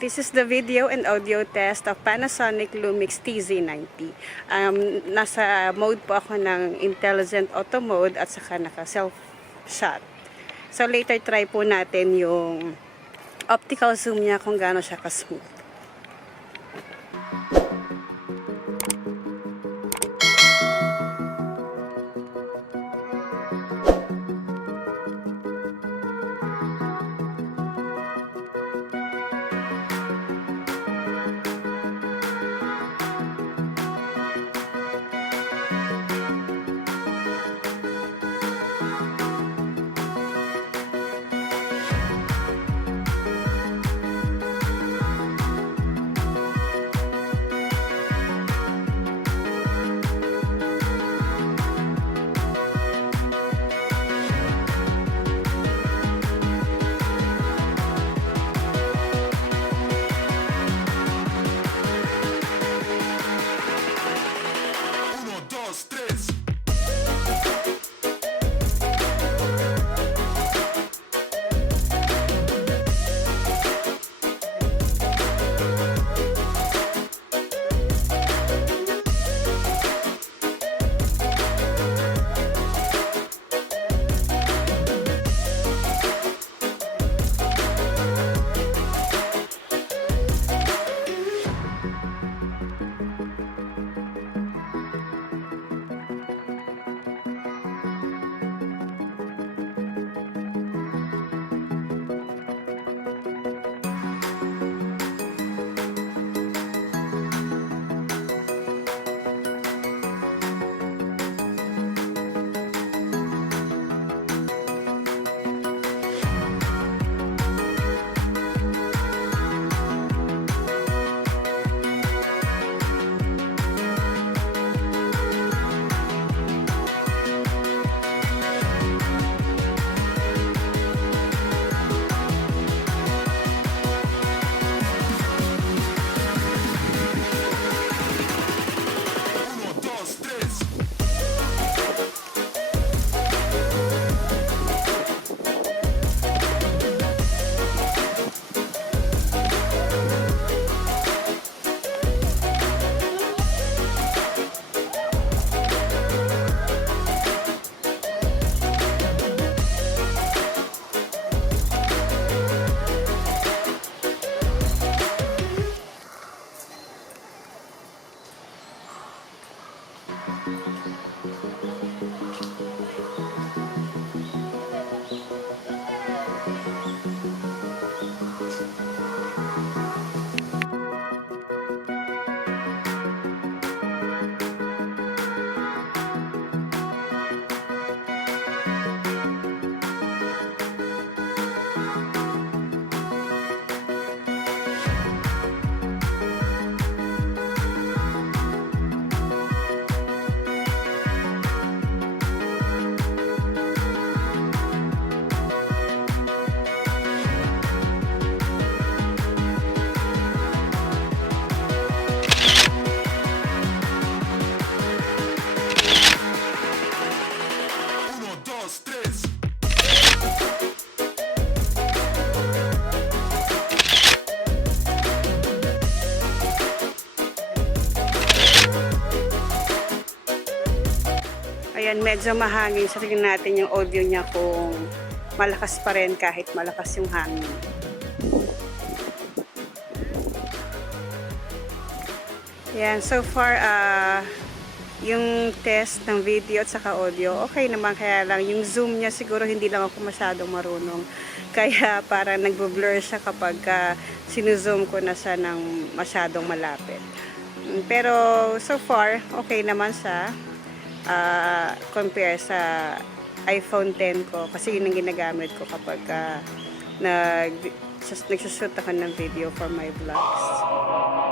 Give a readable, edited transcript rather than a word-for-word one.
This is the video and audio test of Panasonic Lumix TZ90. Nasa mode po ako ng intelligent auto mode at saka naka self shot. So later try po natin yung optical zoom niya kung gaano siya ka-smooth. Ayan, medyo mahangin. So, tingnan natin yung audio niya kung malakas pa rin kahit malakas yung hangin. Ayan, so far, yung test ng video at saka audio, okay naman. Kaya lang, yung zoom niya siguro hindi lang ako masyadong marunong. Kaya parang nagbo-blur siya kapag sinuzoom ko na siya ng masyadong malapit. Pero, so far, okay naman siya. Compare sa iPhone 10 ko kasi yun ang ginagamit ko kapag nagsushoot ako ng video for my vlogs.